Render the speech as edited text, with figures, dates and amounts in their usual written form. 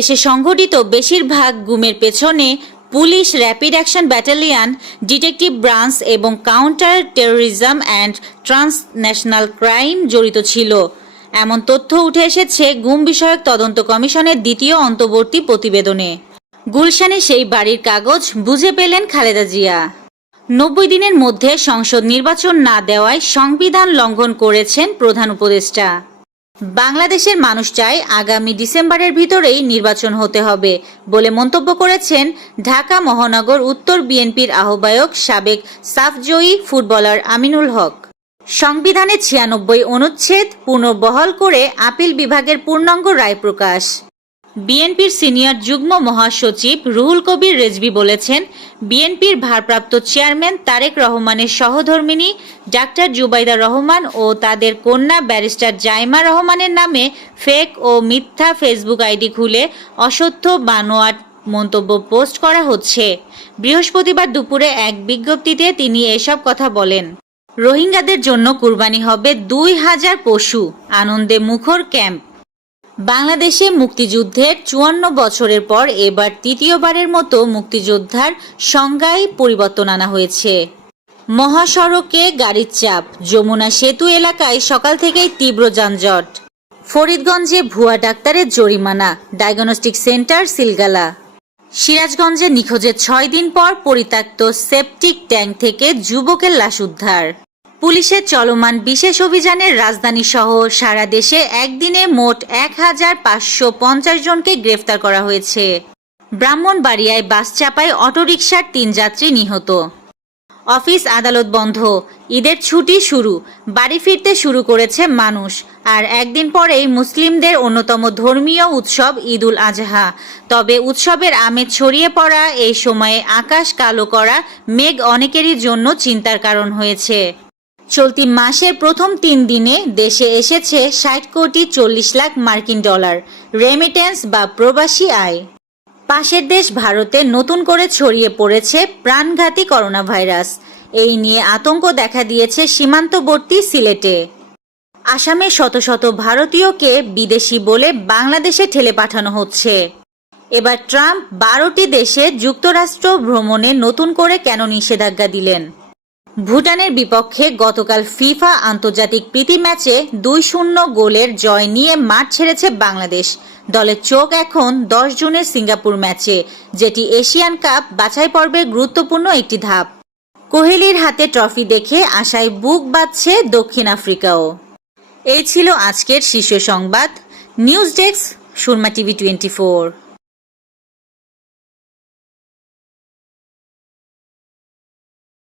দেশে সংঘটিত বেশিরভাগ গুমের পেছনে police, rapid action battalion, detective branch এবং counter terrorism and transnational crime জড়িত ছিল, এমন তথ্য উঠে এসেছে গুম বিষয়ক তদন্ত কমিশনের দ্বিতীয় অন্তর্বর্তী প্রতিবেদনে। গুলশানে সেই বাড়ির কাগজ বুঝে পেলেন খালেদা জিয়া। 90 দিনের মধ্যে সংসদ নির্বাচন না দেওয়ায় সংবিধান লঙ্ঘন করেছেন প্রধান উপদেষ্টা। বাংলাদেশের মানুষ চায় আগামী ডিসেম্বরের ভিতরেই নির্বাচন হতে হবে বলে মন্তব্য করেছেন ঢাকা মহানগর উত্তর বিএনপির আহ্বায়ক সাবেক সাফজয়ী ফুটবলার আমিনুল হক। সংবিধানে 96 অনুচ্ছেদ পুনর্বহাল করে আপিল বিভাগের পূর্ণাঙ্গ রায় প্রকাশ। বিএনপির সিনিয়র যুগ্ম মহাসচিব রুহুল কবির রেজভী বলেছেন, বিএনপির ভারপ্রাপ্ত চেয়ারম্যান তারেক রহমানের সহধর্মিণী ডাক্তার জুবাইদা রহমান ও তাদের কন্যা ব্যারিস্টার জাইমা রহমানের নামে ফেক ও মিথ্যা ফেসবুক আইডি খুলে অসত্য বানোয়াট মন্তব্য পোস্ট করা হচ্ছে। বৃহস্পতিবার দুপুরে এক বিজ্ঞপ্তিতে তিনি এসব কথা বলেন। রোহিঙ্গাদের জন্য কুরবানি হবে 2000 পশু, আনন্দে মুখর ক্যাম্প। বাংলাদেশে মুক্তিযুদ্ধের 54 বছরের পর এবার তৃতীয়বারের মতো মুক্তিযোদ্ধার সংজ্ঞায় পরিবর্তন আনা হয়েছে। মহাসড়কে গাড়ির চাপ, যমুনা সেতু এলাকায় সকাল থেকেই তীব্র যানজট। ফরিদগঞ্জে ভুয়া ডাক্তারের জরিমানা, ডায়াগনস্টিক সেন্টার সিলগালা। সিরাজগঞ্জে নিখোঁজের 6 দিন পর পরিত্যক্ত সেপটিক ট্যাঙ্ক থেকে যুবকের লাশ উদ্ধার। পুলিশের চলমান বিশেষ অভিযানের রাজধানী সহ সারা দেশে একদিনে মোট 1550 জনকে গ্রেফতার করা হয়েছে। ব্রাহ্মণবাড়িয়ায় বাস চাপায় অটোরিকশার 3 যাত্রী নিহত। অফিস আদালত বন্ধ, ঈদের ছুটি শুরু, বাড়ি ফিরতে শুরু করেছে মানুষ। আর একদিন পরেই মুসলিমদের অন্যতম ধর্মীয় উৎসব ঈদ উল আজহা। তবে উৎসবের আমেজ ছড়িয়ে পড়া এই সময়ে আকাশ কালো করা মেঘ অনেকেরই জন্য চিন্তার কারণ হয়েছে। চলতি মাসের প্রথম 3 দিনে দেশে এসেছে 60 কোটি 40 লাখ মার্কিন ডলার রেমিটেন্স বা প্রবাসী আয়। পাশের দেশ ভারতে নতুন করে ছড়িয়ে পড়েছে প্রাণঘাতী করোনা ভাইরাস। এই নিয়ে আতঙ্ক দেখা দিয়েছে সীমান্তবর্তী সিলেটে। আসামে শত শত ভারতীয়কে বিদেশি বলে বাংলাদেশে ঠেলে পাঠানো হচ্ছে। এবার ট্রাম্প 12টি দেশে যুক্তরাষ্ট্র ভ্রমণে নতুন করে কেন নিষেধাজ্ঞা দিলেন? ভুটানের বিপক্ষে গতকাল ফিফা আন্তর্জাতিক প্রীতি ম্যাচে 2-0 গোলের জয় নিয়ে মাঠ ছেড়েছে বাংলাদেশ। দলের চোখ এখন 10 জুনের সিঙ্গাপুর ম্যাচে, যেটি এশিয়ান কাপ বাছাই পর্বের গুরুত্বপূর্ণ একটি ধাপ। কোহলির হাতে ট্রফি দেখে আশায় বুক বাঁধছে দক্ষিণ আফ্রিকাও। এই ছিল আজকের শীর্ষ সংবাদ। News desk, Surma TV 24।